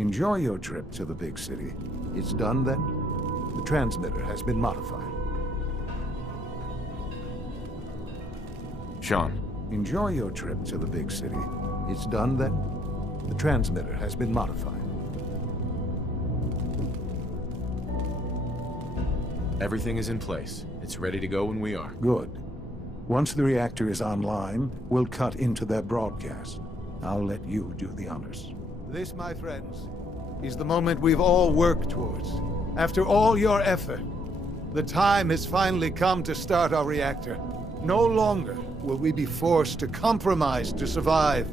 Enjoy your trip to the big city. It's done then? The transmitter has been modified. Sean. Enjoy your trip to the big city. It's done then? The transmitter has been modified. Everything is in place. It's ready to go when we are. Good. Once the reactor is online, we'll cut into their broadcast. I'll let you do the honors. This, my friends, is the moment we've all worked towards. After all your effort, the time has finally come to start our reactor. No longer will we be forced to compromise to survive.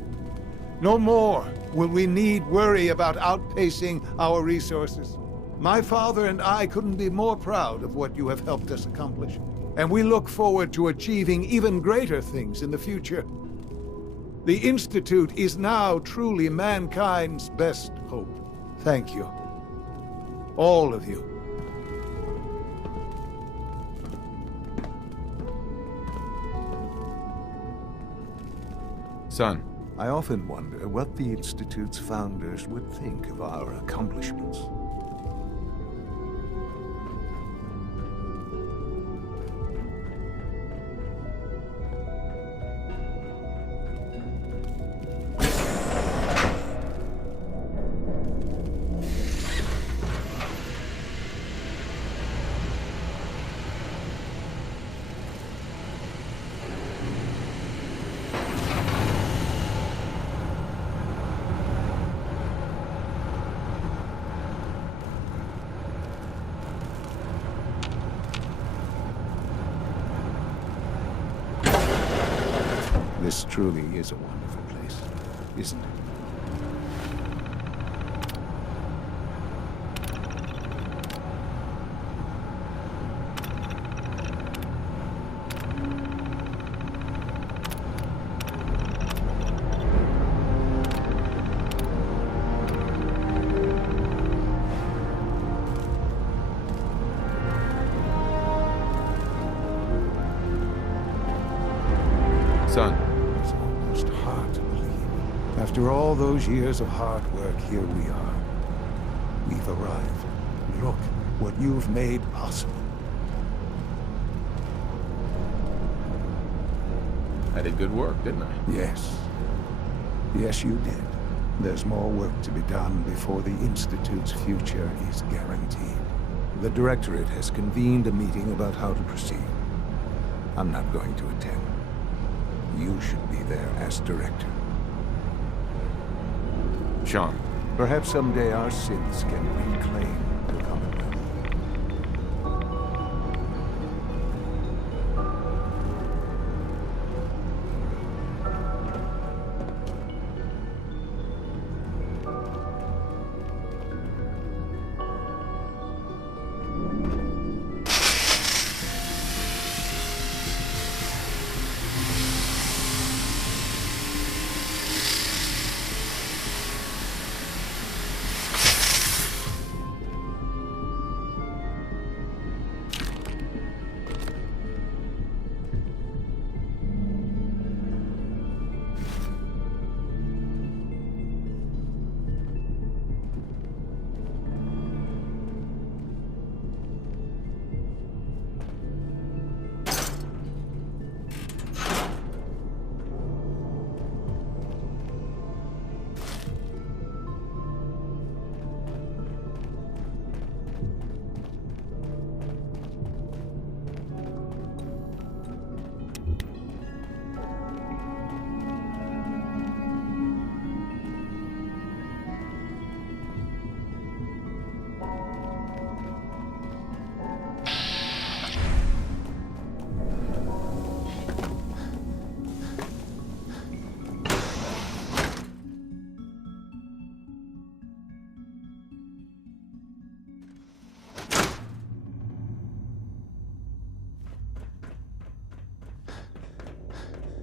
No more will we need worry about outpacing our resources. My father and I couldn't be more proud of what you have helped us accomplish. And we look forward to achieving even greater things in the future. The Institute is now truly mankind's best hope. Thank you. All of you. Son. I often wonder what the Institute's founders would think of our accomplishments. This truly is a wonderful place, isn't it? Son. It's almost hard to believe. After all those years of hard work, here we are. We've arrived. Look what you've made possible. I did good work, didn't I? Yes. Yes, you did. There's more work to be done before the Institute's future is guaranteed. The Directorate has convened a meeting about how to proceed. I'm not going to attend. You should be there as Director. Sean. Perhaps someday our sins can reclaim the Commonwealth.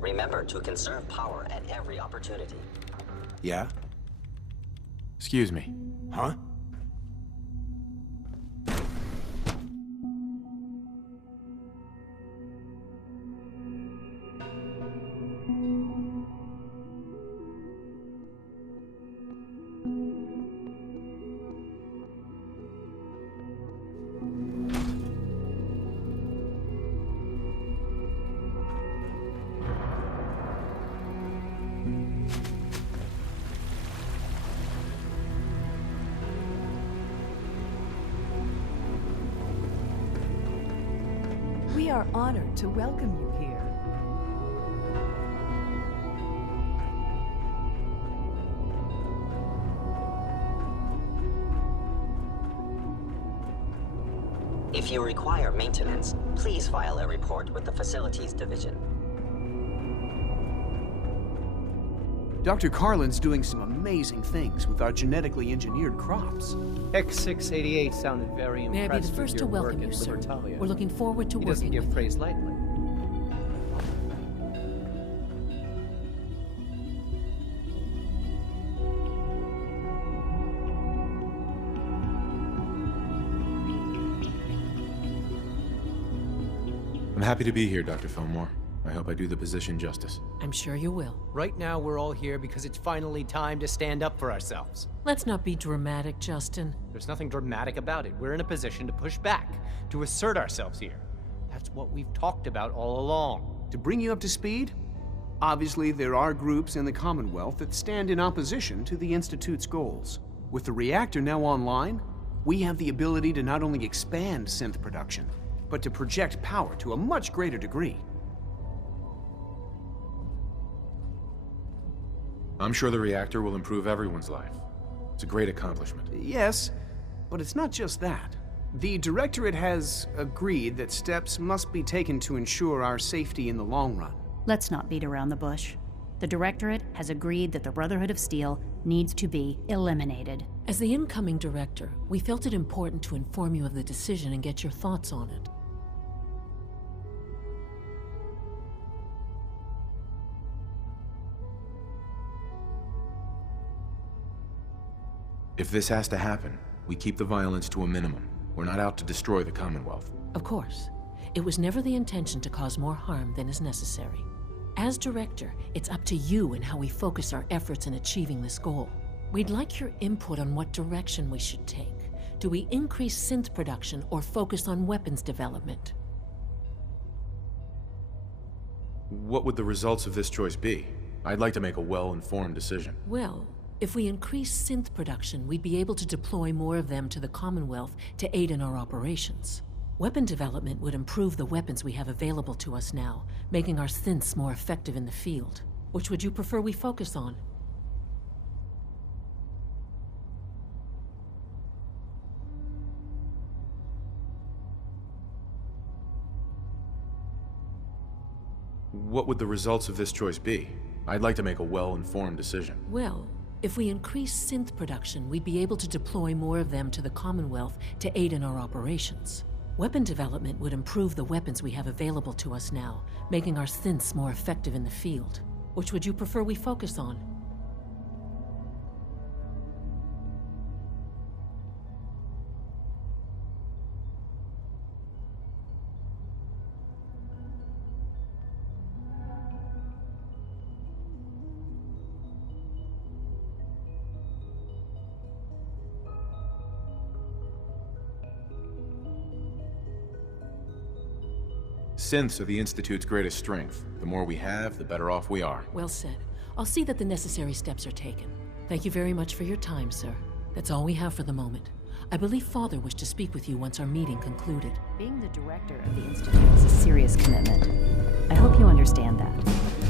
Remember to conserve power at every opportunity. Yeah? Excuse me. Huh? We are honored to welcome you here. If you require maintenance, please file a report with the Facilities Division. Dr. Carlin's doing some amazing things with our genetically engineered crops. X688 sounded very May I impressed be the first with to your work welcome in you, sir. Libertalia. We're looking forward to He working doesn't give with you. praise lightly. I'm happy to be here, Dr. Fillmore. I hope I do the position justice. I'm sure you will. Right now, we're all here because it's finally time to stand up for ourselves. Let's not be dramatic, Justin. There's nothing dramatic about it. We're in a position to push back, to assert ourselves here. That's what we've talked about all along. To bring you up to speed, obviously there are groups in the Commonwealth that stand in opposition to the Institute's goals. With the reactor now online, we have the ability to not only expand synth production, but to project power to a much greater degree. I'm sure the reactor will improve everyone's life. It's a great accomplishment. Yes, but it's not just that. The Directorate has agreed that steps must be taken to ensure our safety in the long run. Let's not beat around the bush. The Directorate has agreed that the Brotherhood of Steel needs to be eliminated. As the incoming director, we felt it important to inform you of the decision and get your thoughts on it. If this has to happen, we keep the violence to a minimum. We're not out to destroy the Commonwealth. Of course, it was never the intention to cause more harm than is necessary. As director, it's up to you and how we focus our efforts in achieving this goal. We'd like your input on what direction we should take. Do we increase synth production or focus on weapons development? What would the results of this choice be? I'd like to make a well-informed decision. Well, if we increase synth production, we'd be able to deploy more of them to the Commonwealth to aid in our operations. Weapon development would improve the weapons we have available to us now, making our synths more effective in the field. Which would you prefer we focus on? What would the results of this choice be? I'd like to make a well-informed decision. Well, if we increase synth production, we'd be able to deploy more of them to the Commonwealth to aid in our operations. Weapon development would improve the weapons we have available to us now, making our synths more effective in the field. Which would you prefer we focus on? Synths are the Institute's greatest strength. The more we have, the better off we are. Well said. I'll see that the necessary steps are taken. Thank you very much for your time, sir. That's all we have for the moment. I believe Father wished to speak with you once our meeting concluded. Being the director of the Institute is a serious commitment. I hope you understand that.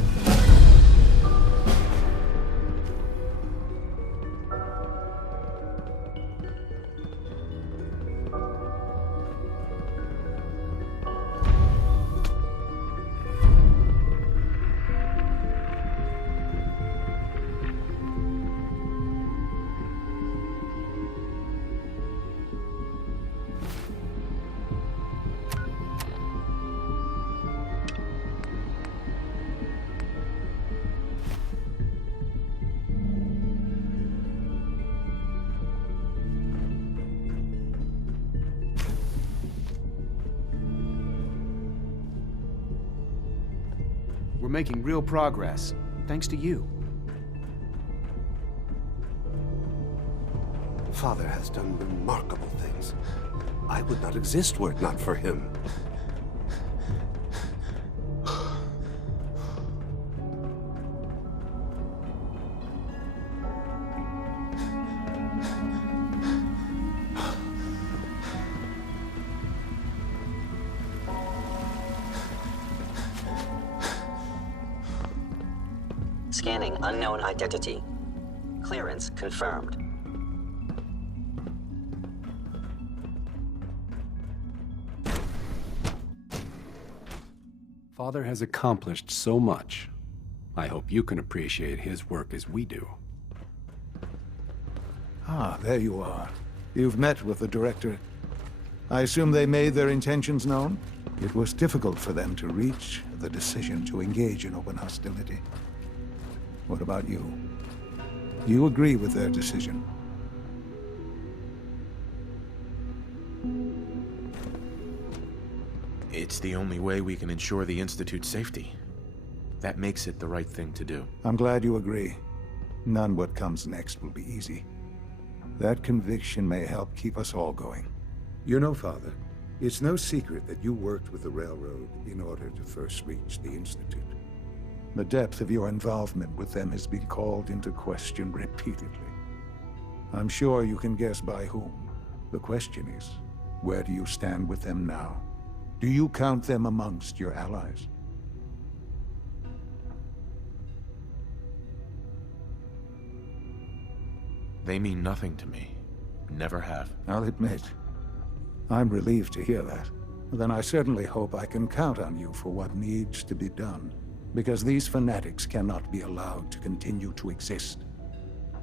We're making real progress, thanks to you. Father has done remarkable things. I would not exist were it not for him. Scanning unknown identity. Clearance confirmed. Father has accomplished so much. I hope you can appreciate his work as we do. Ah, there you are. You've met with the Directorate. I assume they made their intentions known? It was difficult for them to reach the decision to engage in open hostility. What about you? You agree with their decision? It's the only way we can ensure the Institute's safety. That makes it the right thing to do. I'm glad you agree. None what comes next will be easy. That conviction may help keep us all going. You know, Father, it's no secret that you worked with the Railroad in order to first reach the Institute. The depth of your involvement with them has been called into question repeatedly. I'm sure you can guess by whom. The question is, where do you stand with them now? Do you count them amongst your allies? They mean nothing to me. Never have. I'll admit, I'm relieved to hear that. Then I certainly hope I can count on you for what needs to be done, because these fanatics cannot be allowed to continue to exist.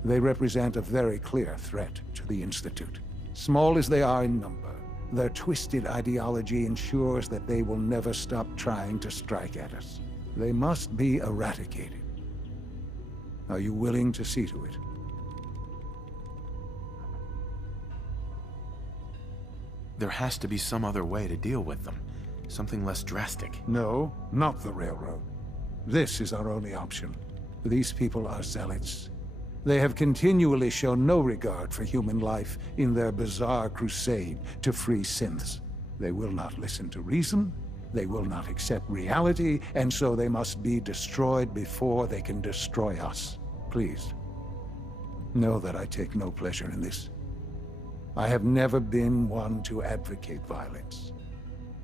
They represent a very clear threat to the Institute. Small as they are in number, their twisted ideology ensures that they will never stop trying to strike at us. They must be eradicated. Are you willing to see to it? There has to be some other way to deal with them. Something less drastic. No, not the Railroad. This is our only option. These people are zealots. They have continually shown no regard for human life in their bizarre crusade to free synths. They will not listen to reason, they will not accept reality, and so they must be destroyed before they can destroy us. Please, know that I take no pleasure in this. I have never been one to advocate violence.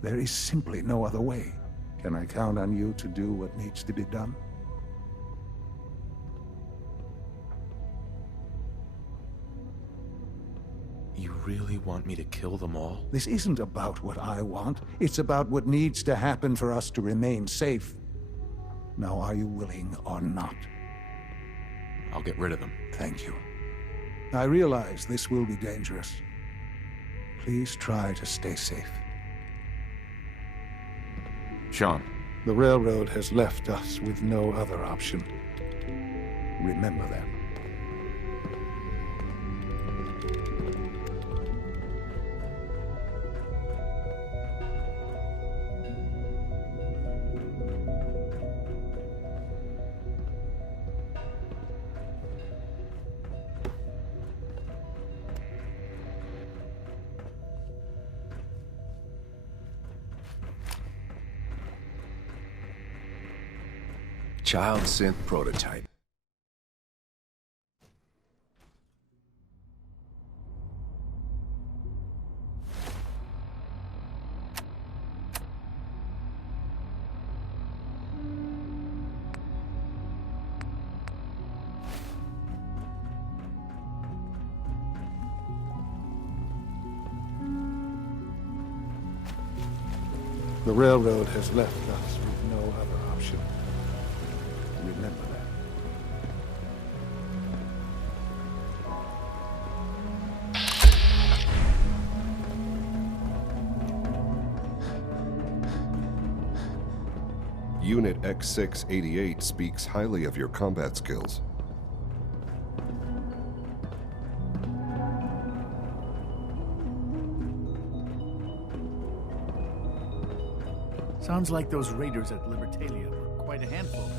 There is simply no other way. Can I count on you to do what needs to be done? You really want me to kill them all? This isn't about what I want. It's about what needs to happen for us to remain safe. Now, are you willing or not? I'll get rid of them. Thank you. I realize this will be dangerous. Please try to stay safe. Sean. The Railroad has left us with no other option. Remember that. Child synth prototype. The Railroad has left us with no other option. Remember that. Unit X688 speaks highly of your combat skills. Sounds like those raiders at Libertalia were quite a handful.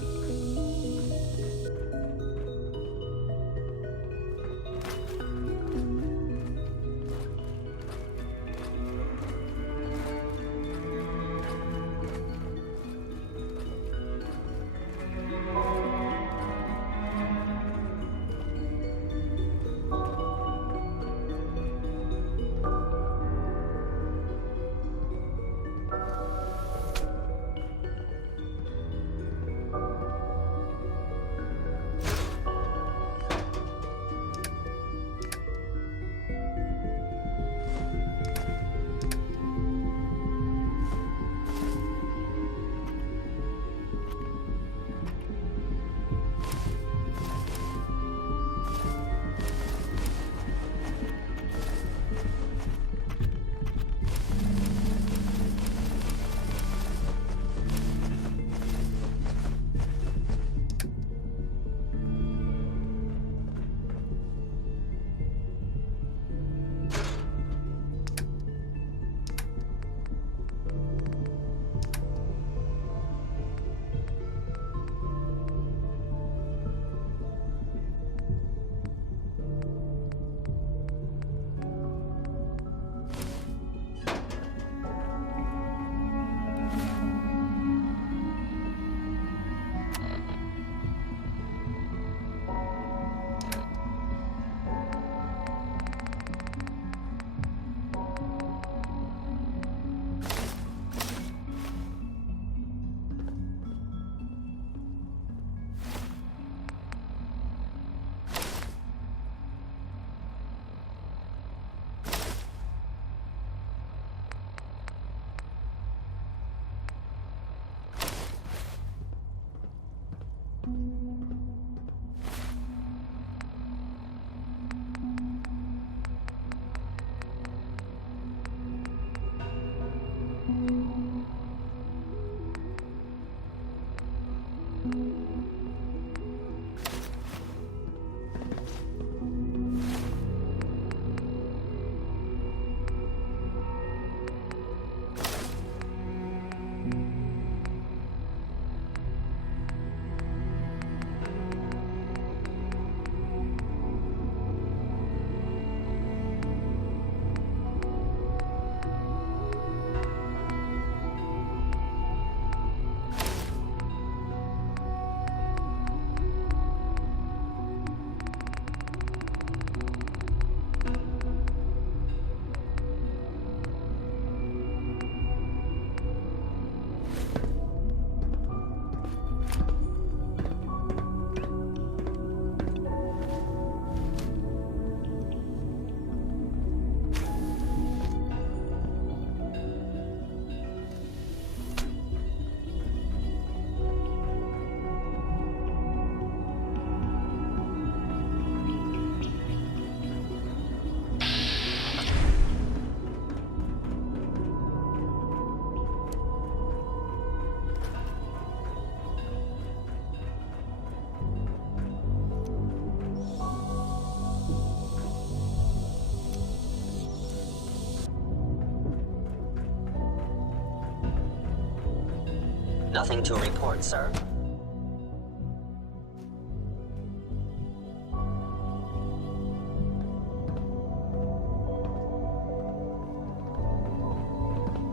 Nothing to report, sir.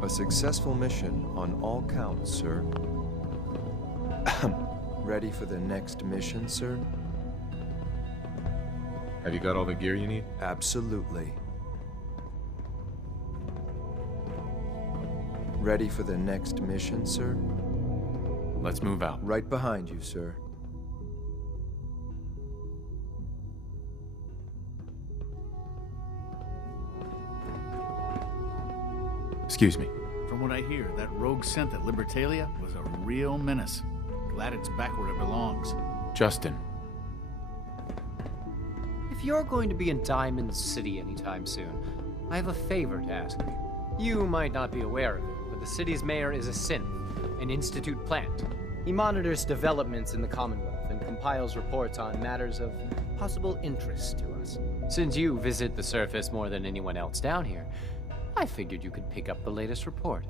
A successful mission on all counts, sir. Ready for the next mission, sir? Have you got all the gear you need? Absolutely. Ready for the next mission, sir? Let's move out. Right behind you, sir. Excuse me. From what I hear, that rogue scent at Libertalia was a real menace. Glad it's back where it belongs. Justin. If you're going to be in Diamond City anytime soon, I have a favor to ask you. You might not be aware of it, but the city's mayor is a synth, an Institute plant. He monitors developments in the Commonwealth and compiles reports on matters of possible interest to us. Since you visit the surface more than anyone else down here, I figured you could pick up the latest report.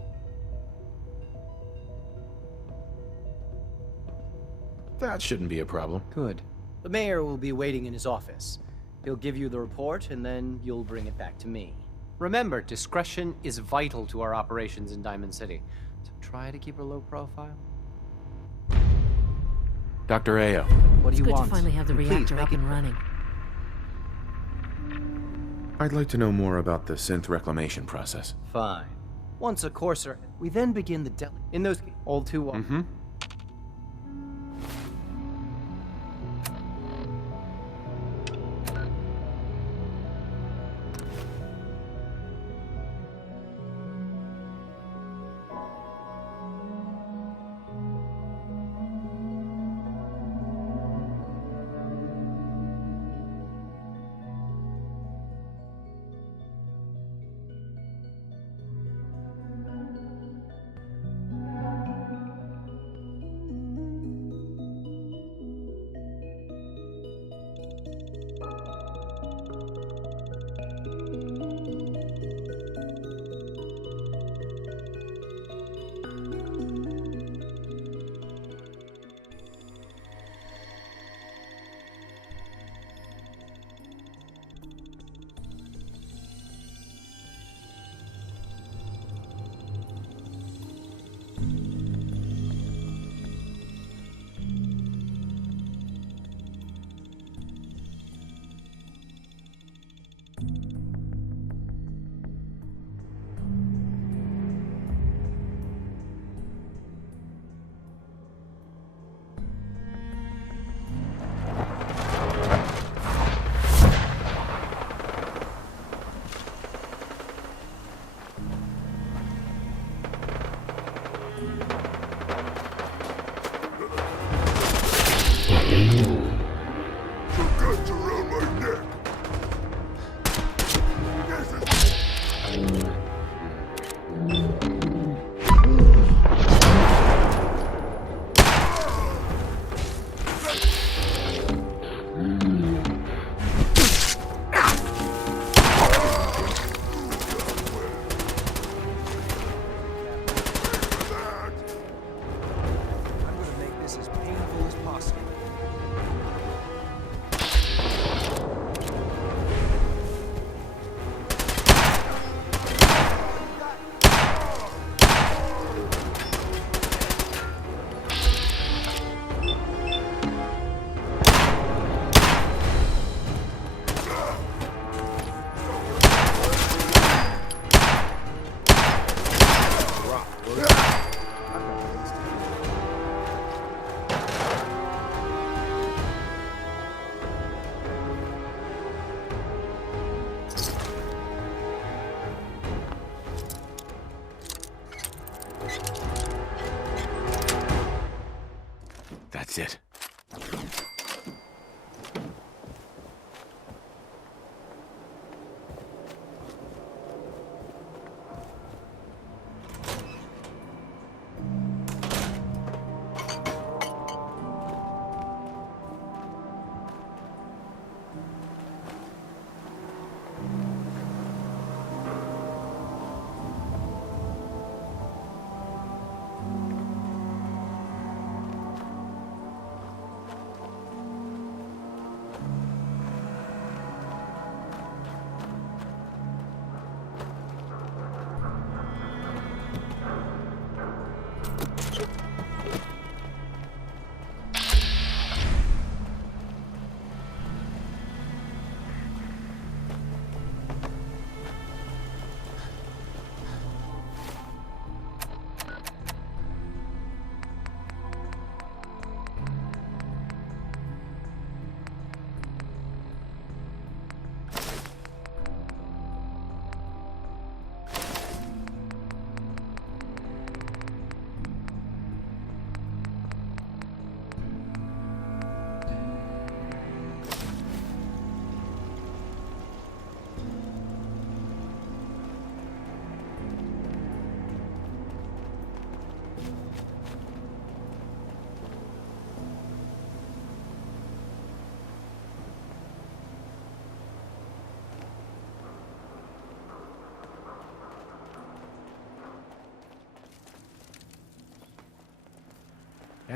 That shouldn't be a problem. Good. The mayor will be waiting in his office. He'll give you the report, and then you'll bring it back to me. Remember, discretion is vital to our operations in Diamond City, so try to keep a low profile. Dr. Ayo. What do you It's good want? to finally have the And please, reactor make up it and running. I'd like to know more about the synth reclamation process. Fine. Once a courser, we then begin the in those all too well. Mm-hmm. That's it.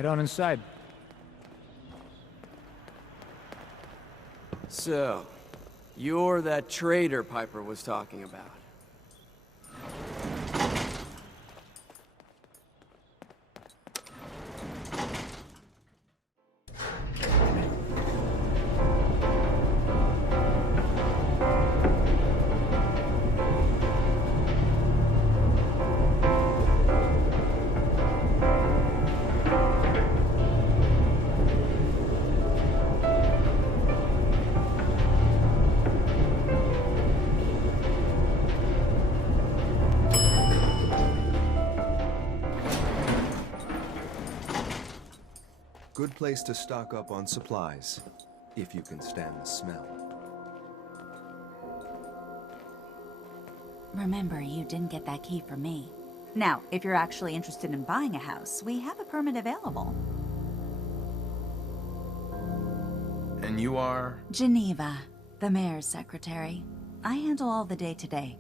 Head on inside. So, you're that traitor Piper was talking about. Good place to stock up on supplies, if you can stand the smell. Remember, you didn't get that key from me. Now, if you're actually interested in buying a house, we have a permit available. And you are? Geneva, the mayor's secretary. I handle all the day-to-day.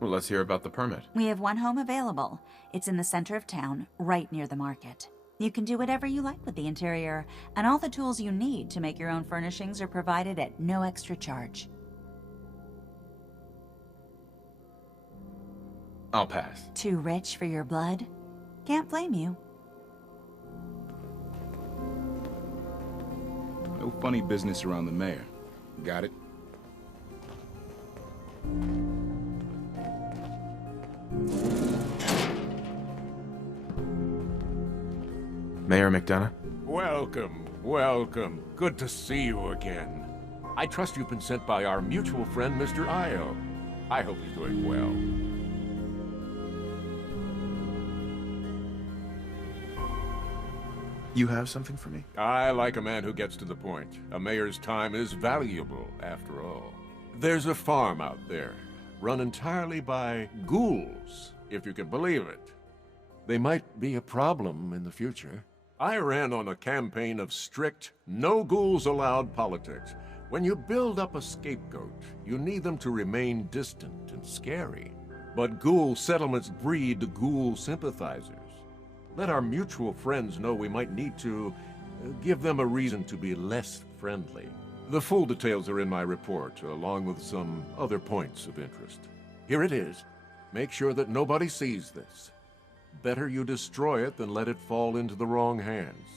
Well, let's hear about the permit. We have one home available. It's in the center of town, right near the market. You can do whatever you like with the interior, and all the tools you need to make your own furnishings are provided at no extra charge. I'll pass. Too rich for your blood? Can't blame you. No funny business around the mayor. Got it? Mayor McDonough? Welcome, welcome. Good to see you again. I trust you've been sent by our mutual friend, Mr. Io. I hope he's doing well. You have something for me? I like a man who gets to the point. A mayor's time is valuable, after all. There's a farm out there, run entirely by ghouls, if you can believe it. They might be a problem in the future. I ran on a campaign of strict, no ghouls allowed politics. When you build up a scapegoat, you need them to remain distant and scary. But ghoul settlements breed ghoul sympathizers. Let our mutual friends know we might need to give them a reason to be less friendly. The full details are in my report, along with some other points of interest. Here it is. Make sure that nobody sees this. Better you destroy it than let it fall into the wrong hands.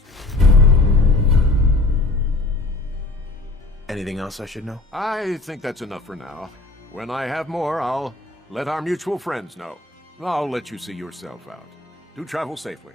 Anything else I should know? I think that's enough for now. When I have more, I'll let our mutual friends know. I'll let you see yourself out. Do travel safely.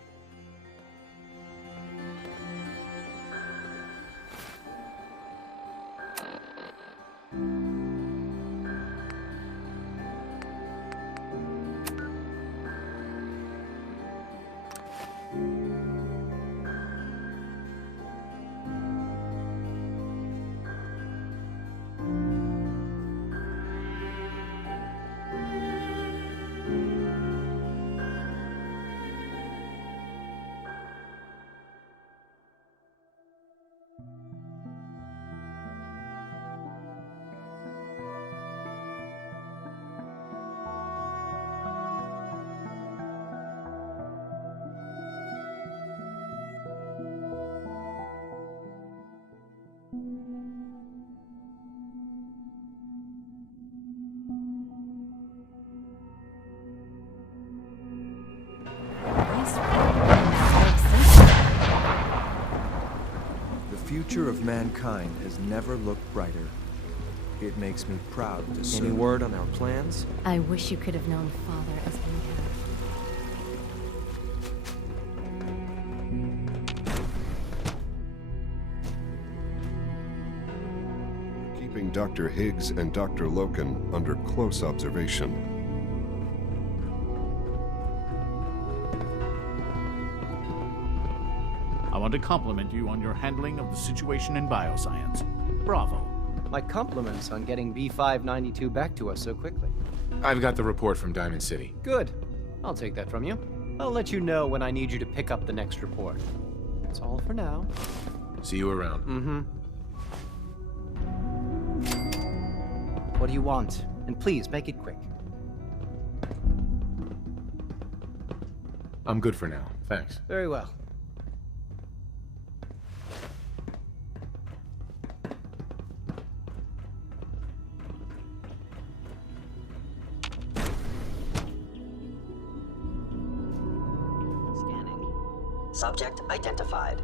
The future of mankind has never looked brighter. It makes me proud to serve. Any word on our plans? I wish you could have known Father as we have. We're keeping Dr. Higgs and Dr. Loken under close observation. I want to compliment you on your handling of the situation in bioscience. Bravo. My compliments on getting B592 back to us so quickly. I've got the report from Diamond City. Good. I'll take that from you. I'll let you know when I need you to pick up the next report. That's all for now. See you around. Mm-hmm. What do you want? And please, make it quick. I'm good for now. Thanks. Very well. Subject identified.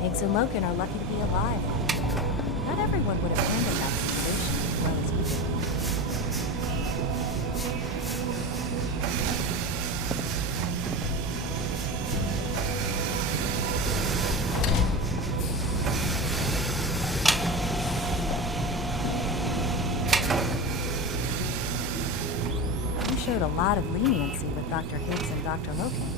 Higgs and Loken are lucky to be alive. Not everyone would have handled that situation as well as you did. You showed a lot of leniency with Dr. Higgs and Dr. Loken.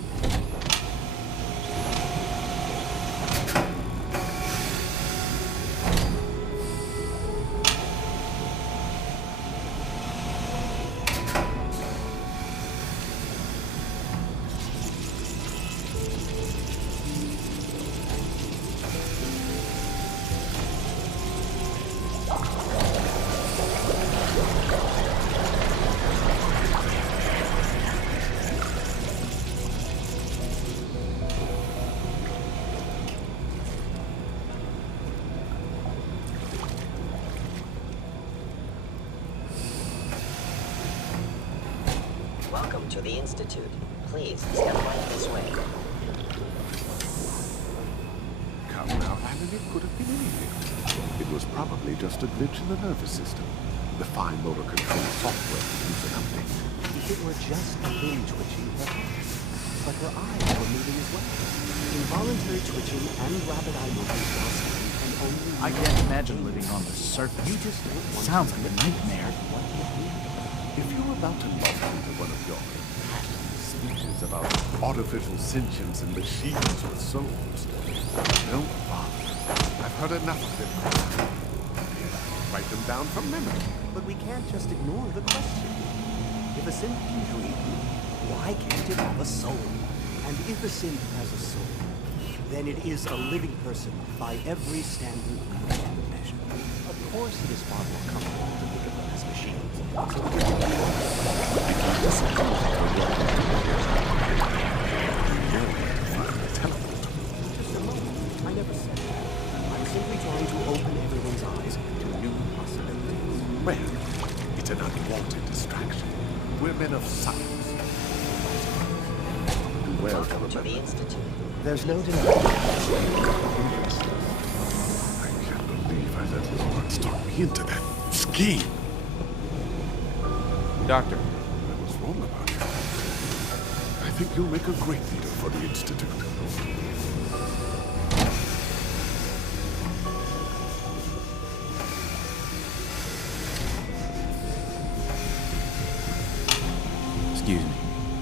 Welcome to the Institute. Please step right this way. Come now, Alan, it could have been anything. It was probably just a glitch in the nervous system. The fine motor control software needs an update. If it were just a limb twitching, perhaps. But her eyes were moving as well. Involuntary twitching and rapid eye movement while sleeping can only... I can't imagine living on the surface. You just don't want Sounds like a nightmare. If you're about to launch into one of your impassioned speeches about artificial sentience and machines with souls, don't bother. I've heard enough of them. Here, write them down from memory. But we can't just ignore the question. If a synth can dream, why can't it have a soul? And if a synth has a soul, then it is a living person by every standard and measure. Of course it is far more comfortable to think of them as machines. Just a moment. I never said that. I'm simply trying to open everyone's eyes to new possibilities. Well, it's an unwanted distraction. We're men of science. Welcome to the Institute. There's no denying. I can't believe I let Lawrence talk me into that scheme. Doctor. I was wrong about you. I think you'll make a great leader for the Institute. Excuse me.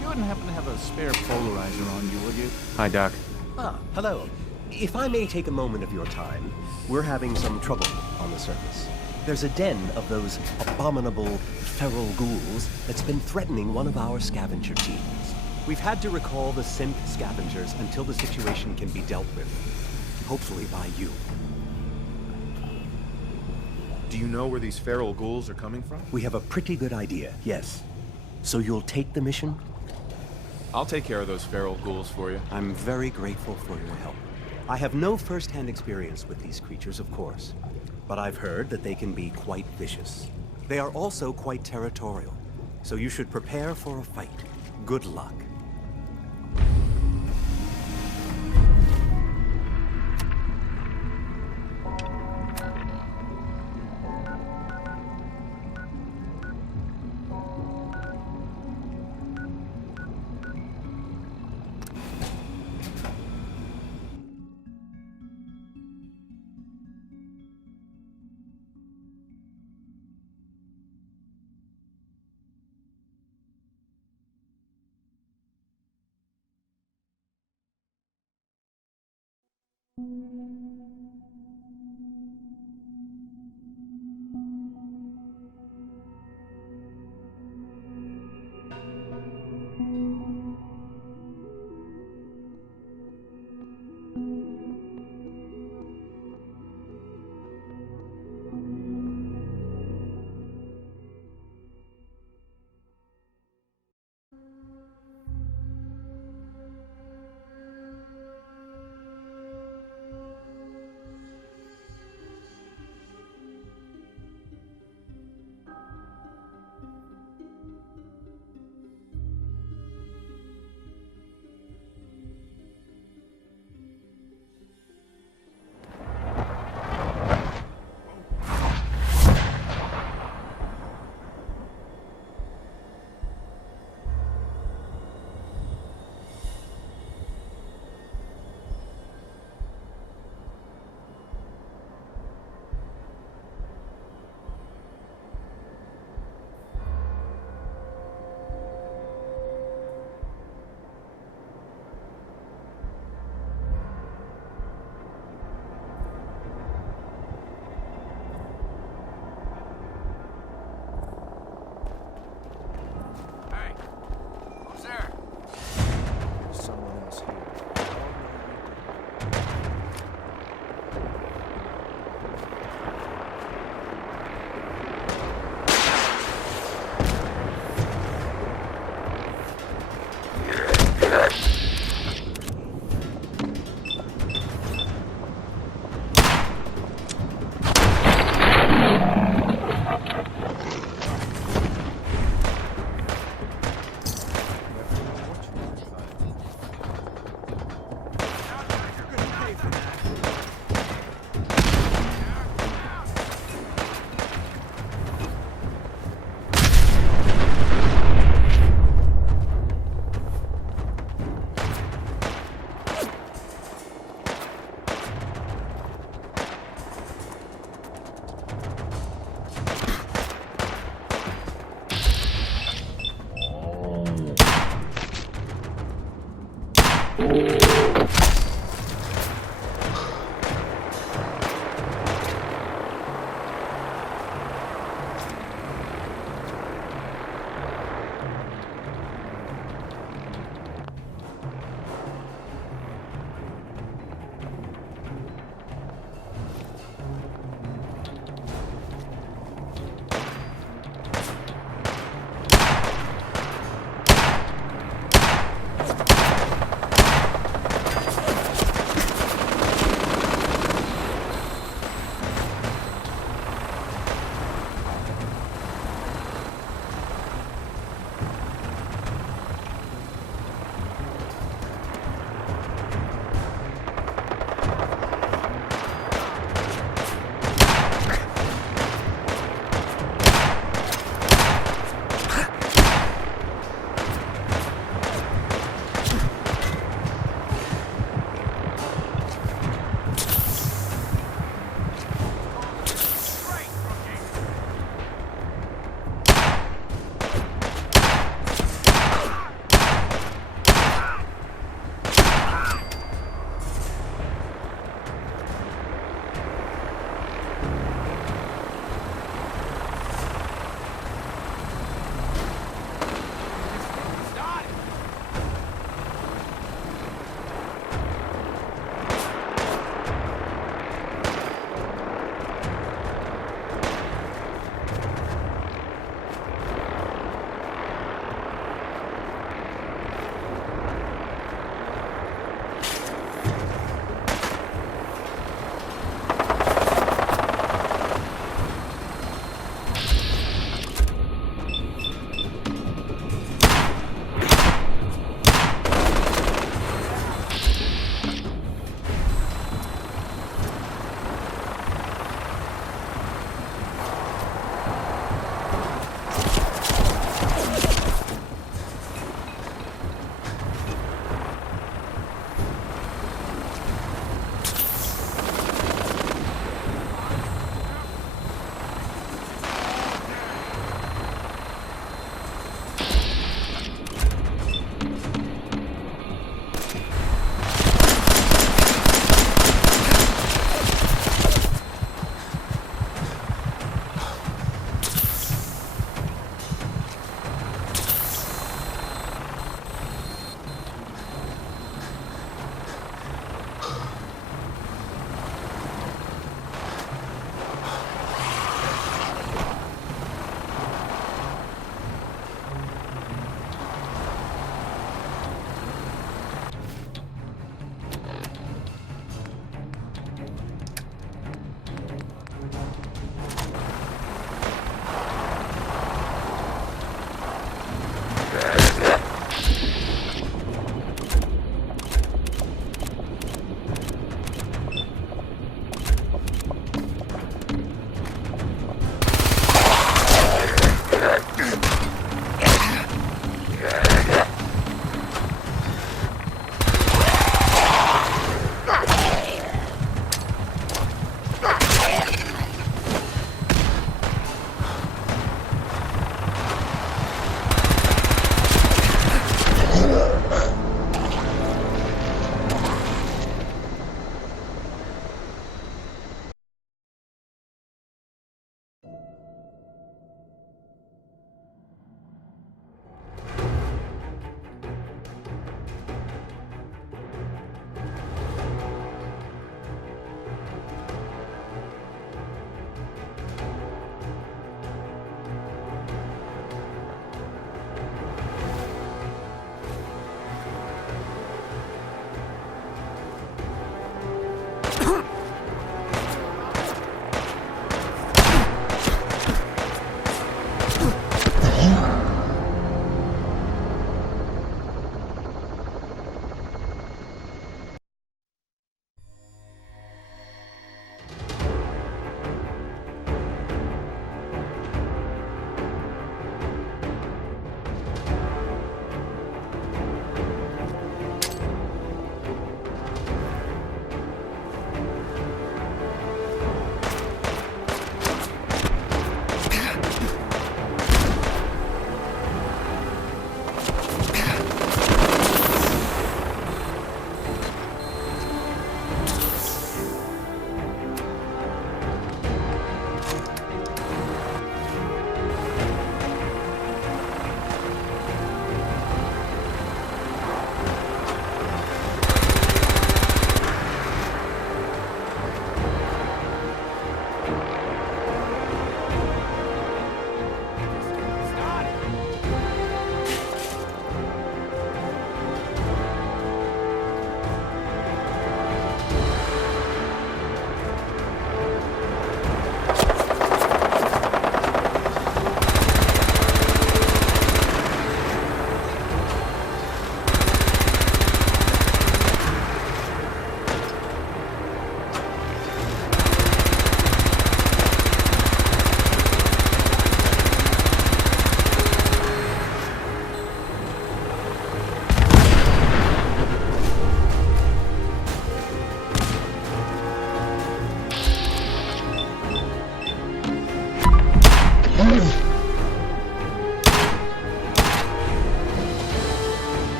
You wouldn't happen to have a spare polarizer on you, would you? Hi, Doc. Ah, hello. If I may take a moment of your time, we're having some trouble on the surface. There's a den of those abominable feral ghouls that's been threatening one of our scavenger teams. We've had to recall the synth scavengers until the situation can be dealt with. Hopefully by you. Do you know where these feral ghouls are coming from? We have a pretty good idea, yes. So you'll take the mission? I'll take care of those feral ghouls for you. I'm very grateful for your help. I have no first-hand experience with these creatures, of course, but I've heard that they can be quite vicious. They are also quite territorial, so you should prepare for a fight. Good luck.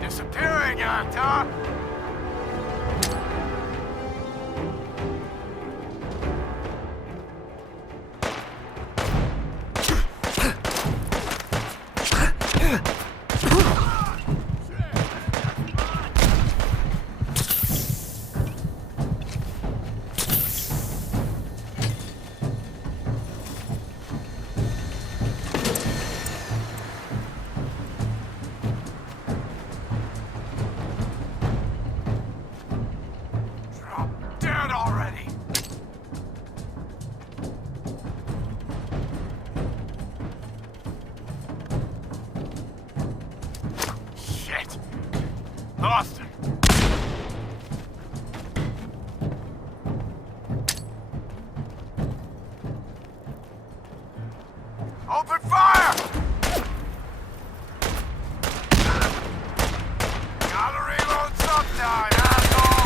Disappearing act, huh? Dead already! Shit! Lost him! Open fire! Gotta reload sometime, asshole!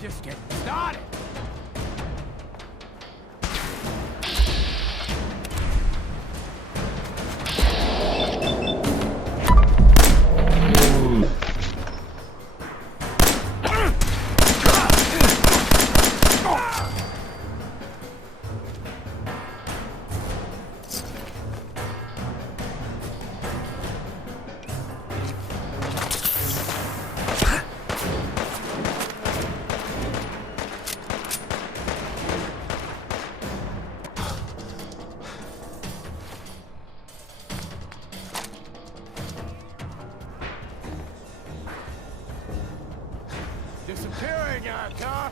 Just getting started. Disappearing act, huh?